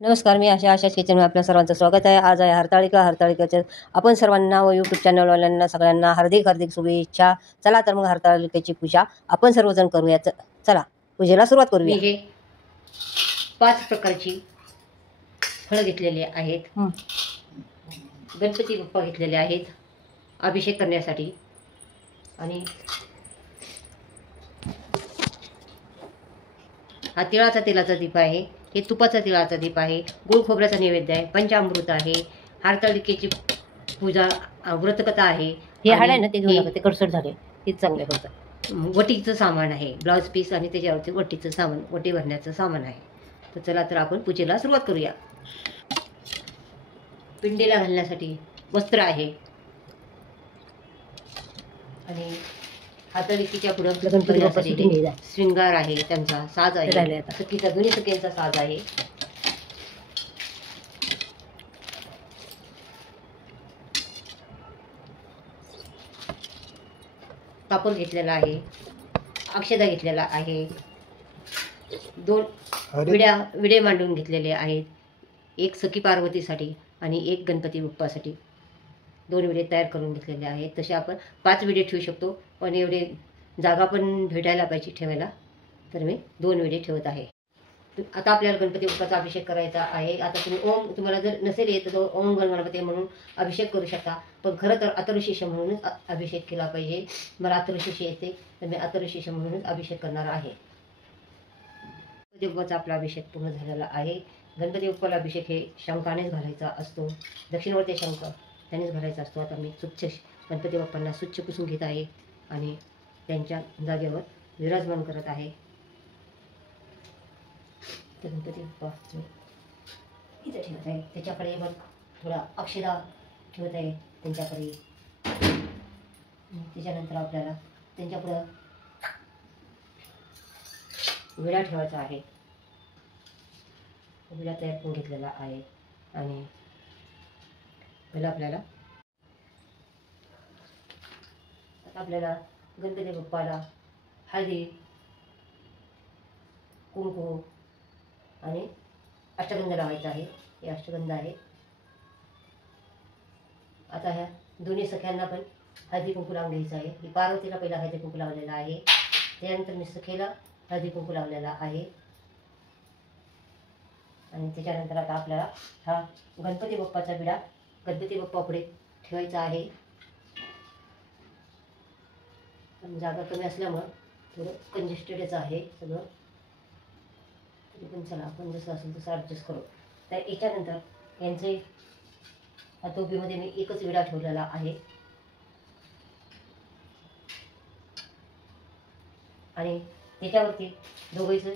नमस्कार, मी आशाच किचनमध्ये आपल्या सर्वांचं स्वागत आहे. आज आहे हरताळिकाच्या आपण सर्वांना व यूट्यूब चॅनलवाल्यांना सगळ्यांना हार्दिक हार्दिक शुभेच्छा. चला तर मग हरताळिकेची पूजा आपण सर्वजण करूया. चला पूजेला सुरुवात मी करूया. हे 5 प्रकारची फळं घेतलेली आहेत. गणपती बाप्पा घेतलेले आहेत अभिषेक करण्यासाठी. आणि हा तिळाचा तेलाचा दीप आहे, हे तुपाचा तिळाचा दीप आहे, गुळ खोबऱ्याचा नैवेद्य आहे, पंचामृत आहे, हरताळिकेची पूजा व्रतकथा आहे. हे हाड आहे ना ते घेऊ नका, ते कडसट झाले, तेच चांगले करतात. वटीचं सामान आहे, ब्लाऊज पीस आणि त्याच्यावरती वटीचं सामान, वटी भरण्याचं सामान आहे. तर चला तर आपण पूजेला सुरुवात करूया. पिंडीला घालण्यासाठी वस्त्र आहे आणि हाताळीच्या पुढं गणपती बाप्पा शृंगार आहे, त्यांचा साज आहे, सखीचा दोन्ही सखींचा साज आहे. कापूर घेतलेला आहे, अक्षदा घेतलेला आहे, 2 विडे मांडून घेतलेले आहेत, एक सखी पार्वतीसाठी आणि एक गणपती बाप्पासाठी 2 विडे तयार करून घेतलेले आहेत. तसे आपण 5 विडे ठेवू शकतो, पण एवढे जागा पण भेटायला पाहिजे ठेवायला, तर मी 2 विडे ठेवत आहे. आता आपल्याला गणपती बाप्पाचा अभिषेक करायचा आहे. आता तुम्ही तुम्हाला जर नसेल येत तर ओम गणपती म्हणून अभिषेक करू शकता, पण खरं तर अथर्वशीर्ष म्हणूनच अभिषेक केला पाहिजे. मला अथर्वशीर्ष येते तर मी अथर्वशीर्ष म्हणूनच अभिषेक करणार आहे. गणपती बाप्पाचा आपला अभिषेक पूर्ण झालेला आहे. गणपती बाप्पाला अभिषेक हे शंखानेच घालायचा असतो, दक्षिणवर्ती शंख त्यानेच घालायचा असतो. आता मी स्वच्छ गणपती बाप्पांना स्वच्छ पुसून घेत आहे आणि त्यांच्या जागेवर विराजमान करत आहे. तर गणपती बाप्पा इथं ठेवत आहे, त्याच्याकडे मग थोडा अक्षदा ठेवत आहे त्यांच्याकडे. त्याच्यानंतर आपल्याला त्यांच्यापुढं विडा ठेवायचा आहे. विडा तयार करून घेतलेला आहे आणि पहिला आपल्याला गणपती बाप्पाला हळदी, कुंकू आणि अष्टगंध लावायचा आहे. हे अष्टगंध आहे. आता ह्या दोन्ही सख्यांना पण हळदी कुंकू लावून घ्यायचं आहे. ही पार्वतीला पहिला हळदी कुंकू लावलेला आहे, त्यानंतर मी सखेला हळदी कुंकू लावलेला आहे. आणि त्याच्यानंतर आता आपल्याला हा गणपती बाप्पाचा विडा गणपती बाप्पा पुढे ठेवायचा आहे. पण जागा कमी असल्यामुळं थोडं कंजेस्टेडच आहे सगळं, तरी पण चला आपण जसं असेल तसं ॲडजस्ट करू. तर याच्यानंतर यांचे टोपीमध्ये मी एकच विडा ठेवलेला आहे आणि त्याच्यावरती दोघीचं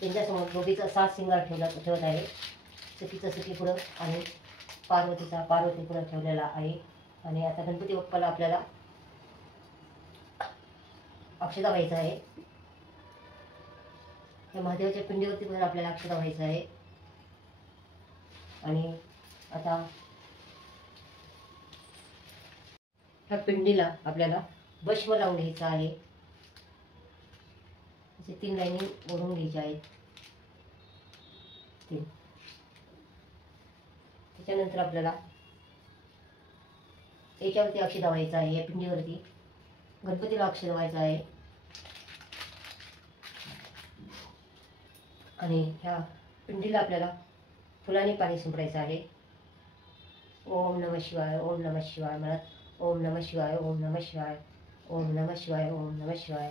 त्यांच्यासमोर दोघीचा 7 शिंगार ठेवत आहे. सखीचं सखी पुढं आणि पार्वतीचा पार्वती पुढं ठेवलेला आहे. आणि आता गणपती बाप्पाला आपल्याला अक्षदा व्हायचा आहे. त्या महादेवाच्या पिंडीवरती पण आपल्याला अक्षदा व्हायचा आहे. आणि आता ह्या पिंडीला आपल्याला भस्म लावून घ्यायचा आहे. असे 3 लाईनी ओढून घ्यायच्या आहेत. त्याच्यानंतर आपल्याला याच्यावरती अक्षदा व्हायचा आहे. या पिंडीवरती गणपतीला अक्षदा व्हायचा आहे. आणि ह्या पिंडीला आपल्याला फुलाने पाणी शिंपडायचं आहे. ओम नमः शिवाय, ओम नमः शिवाय म्हणत ओम नमः शिवाय, ओम नमः शिवाय, ओम नमः शिवाय, ओम नमः शिवाय,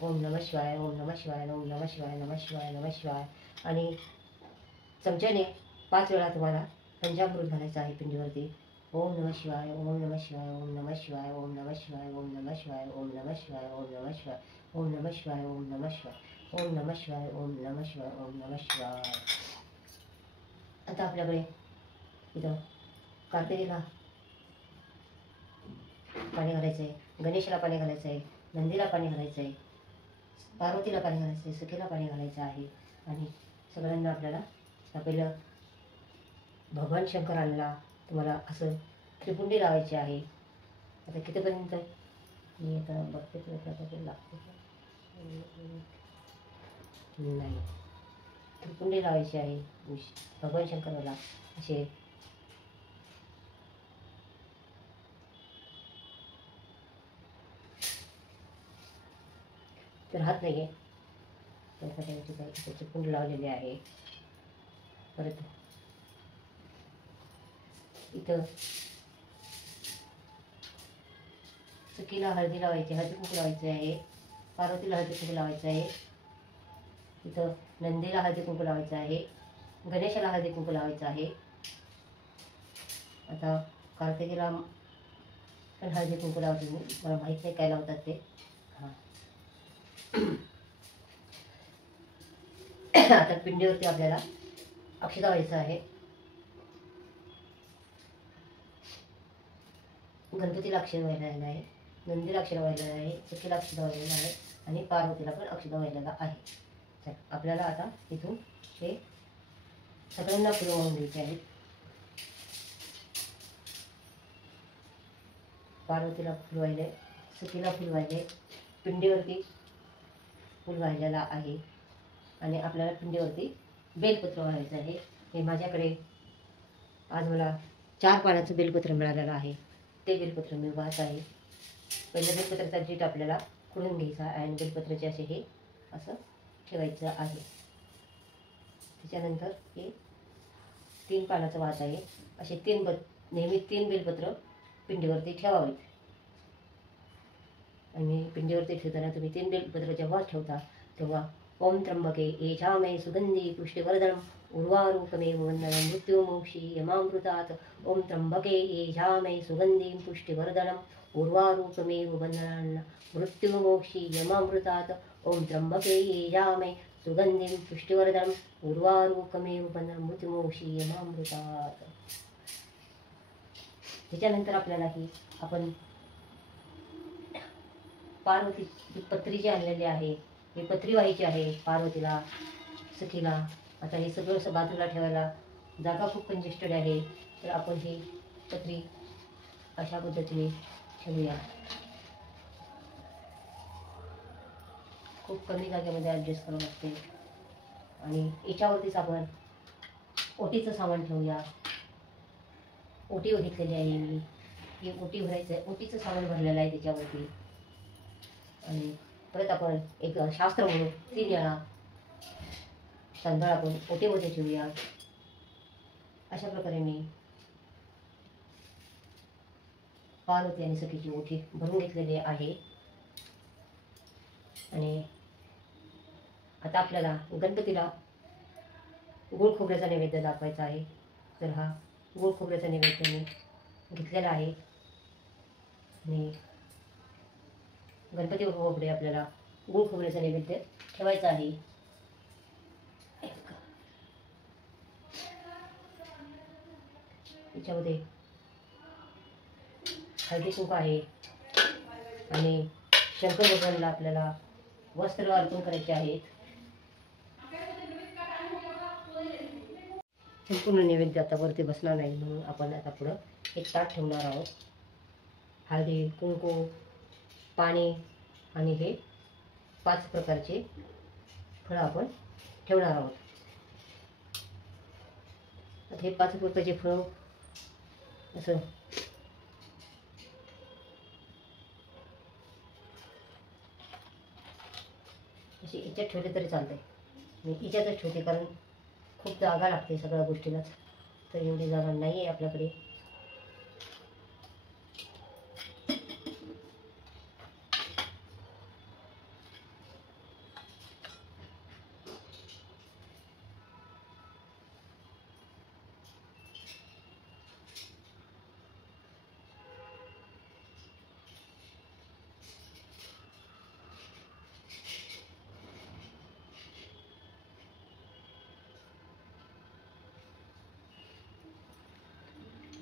ओम नमः शिवाय, ओम नमः शिवाय, ओम नमः शिवाय, नमः शिवाय, नमः शिवाय. आणि चमच्याने 5 वेळा तुम्हाला पंचामृत घालायचं आहे पिंडीवरती. ओम नमः शिवाय, ओम नमः शिवाय, ओम नमः शिवाय, ओम नमः शिवाय, ओम नमः शिवाय, ओम नमः शिवाय, ओम नमः शिवाय, ओम नमः शिवाय, ओम नमः शिवाय, ओम नमः शिवाय, ओम नमः शिवाय, ओम नमः शिवाय. आता आपल्याकडे इथं कार्तिकेला पाणी घालायचं आहे, गणेशाला पाणी घालायचं आहे, नंदीला पाणी घालायचं आहे, पार्वतीला पाणी घालायचं आहे, सखीला पाणी घालायचं आहे. आणि सगळ्यांना आपल्याला पहिलं भगवान शंकरांना तुम्हाला असं त्रिपुंडी लावायची आहे. आता कितीपर्यंत मी आता बघते लागते नाही. त्रिपुंडी लावायची आहे भगवान शंकराला असे. तर हात नाही आहे त्यासाठी काही त्रिपुंड लावलेले आहे. परत इथं चुकीला हळदी लावायची, हळदी कुंकू लावायचे आहे. पार्वतीला हळदी कुंकू लावायचं आहे. इथं नंदीला हळदी कुंकू लावायचं आहे. गणेशाला हळदी कुंकू लावायचं आहे. आता कार्तिकीला पण हळदी कुंकू लावते मी, मला माहीत नाही काय लावतात ते. हां आता पिंडीवरती आपल्याला अक्षता व्हायचं आहे. गणपतीला अक्षर व्हायला आहे, नंदीला अक्षर व्हायला आहे, चुकीला अक्षर व्हायला आहे आणि पार्वतीला पण अक्षर व्हायला आहे. चल आपल्याला आता इथून हे सगळ्यांना फुलं वाहून द्यायचे आहेत. पार्वतीला फुल वाहिले, चुकीला फुल वाहिले, पिंडीवरती फुल वाहिलेला आहे आणि आपल्याला पिंडीवरती बेलपत्र व्हायचं आहे. हे माझ्याकडे आज मला 4 पानाचं बेलपत्र मिळालेलं आहे. ते बेलपत्र मी वाहत आहे. पहिल्या बेलपत्राचा जीट आपल्याला खुडून घ्यायचा आहे आणि बेलपत्राचे असे हे असं ठेवायचं आहे. त्याच्यानंतर हे 3 पानाचं वाहत आहे. असे नेहमी 3 बेलपत्र पिंडीवरती ठेवावेत. आणि पिंडीवरती ठेवताना तुम्ही 3 बेलपत्र जेव्हा ठेवता तेव्हा ओम त्र्यंबके येजामहे सुगंधी पुष्टिवर्धनम् उर्वारुकमेव वन्दनं मृत्युमोक्षी यमामृतात्. ओम त्र्यंबके येजामहे सुगंधीं पुष्टिवर्धनम् उर्वारुकमेव वन्दनं मृत्युमोक्षी यमामृतात्. ओम त्र्यंबके येजामहे सुगंधीं पुष्टिवर्धनम् उर्वारुकमेव वन्दनं मृत्युमोक्षी यमामृतात्. त्याच्यानंतर आपल्याला ही आपण पार्वती पत्री जी आणलेली आहे ही पत्री व्हायची आहे पार्वतीला, सखीला. आता हे सगळं बाजूला ठेवायला जागा खूप कंजेस्टेड आहे, तर आपण ही पत्री अशा पद्धतीने ठेवूया. खूप कमी जागेमध्ये ॲडजस्ट करावं लागते. आणि याच्यावरतीच आपण ओटीचं सामान ठेवूया. ओटी घेतलेली आहे मी, ही ओटी भरायचं आहे. ओटीचं सामान भरलेलं आहे त्याच्यावरती. आणि परत आपण एक शास्त्र म्हणून 3 वेळा तांदूळ आपण ओटीमध्ये ठेवूया. अशा प्रकारे मी पार्वती आणि सखीची ओटी भरून घेतलेली आहे. आणि आता आपल्याला गणपतीला गोड खोबऱ्याचा नैवेद्य दाखवायचा आहे. तर हा गोड खोबऱ्याचा नैवेद्य मी घेतलेला आहे. आणि गणपती बाप्पापुढे आपल्याला गोड खोबऱ्याचा नैवेद्य ठेवायचा आहे. याच्यामध्ये हळदी कुंकू आहे आणि शंकर भगवानला आपल्याला वस्त्र अर्पण करायचे आहेत. संपूर्ण नैवेद्य आता वरती बसणार नाही म्हणून आपण आता पुढं एक ताट ठेवणार आहोत. हळदी कुंकू पाणी आणि हे 5 प्रकारचे फळं आपण ठेवणार आहोत. आता हे 5 प्रकारचे फळं असं असे याच्यात ठेवले तरी चालते. मी याच्यातच ठेवते कारण खूप जागा लागते सगळ्या गोष्टीलाच, तर एवढी जागा नाही आहे आपल्याकडे.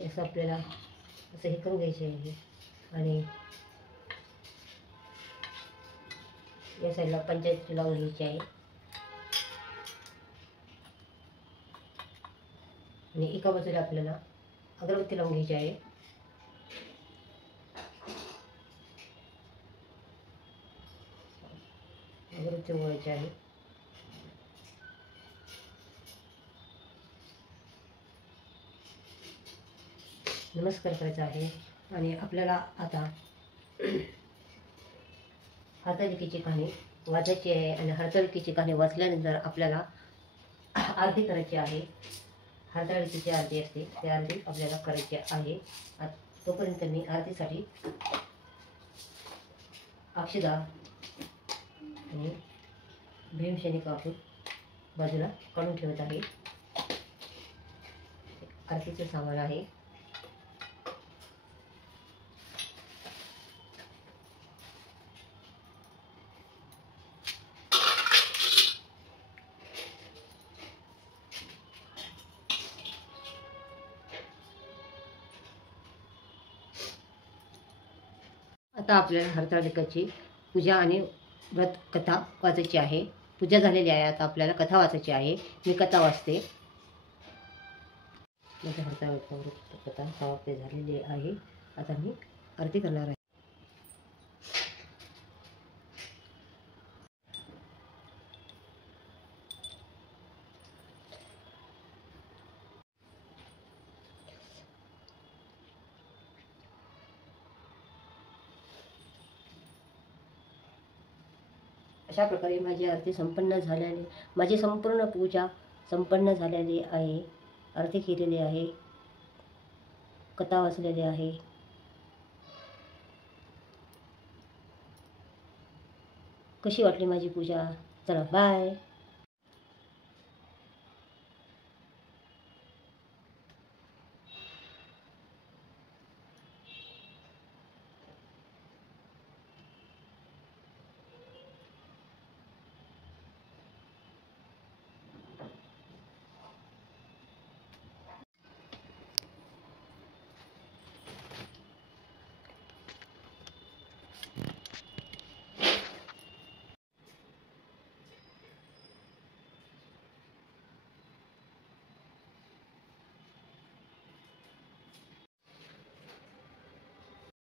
असं आपल्याला असं हे करून घ्यायचे आहे. आणि या साईडला पंचायत लावून घ्यायची आहे. आणि एका बाजूला आपल्याला अगरबत्ती लावून घ्यायची आहे. अगरबत्ती ओवाळायची आहे. नमस्कार करायचा आहे. आणि आपल्याला आता हरतालिकेची कहाणी वाचायची आहे. आणि हरतालिकेची कहाणी वाचल्यानंतर आपल्याला आरती करायची आहे. हरतालिकेची आरती असते, त्या आरती आपल्याला करायची आहे. तोपर्यंत मी आरतीसाठी अक्षदा आणि भीमसेनी कापूर बाजूला काढून ठेवत आहे. आरतीचं सामान आहे. आता आपल्याला हरतालिकेची पूजा आणि व्रत कथा वाचायची आहे. पूजा झालेली आहे, आता आपल्याला कथा वाचायची आहे. मी कथा वाचते. माझ्या हरतालिका व्रत कथा समाप्त झालेली आहे. आता मी आरती करणार आहे. अशा प्रकारे माझी आरती संपन्न झाल्याने माझी संपूर्ण पूजा संपन्न झालेली आहे. आरती केलेली आहे, कथा वाचलेली आहे. कशी वाटली माझी पूजा? चला बाय.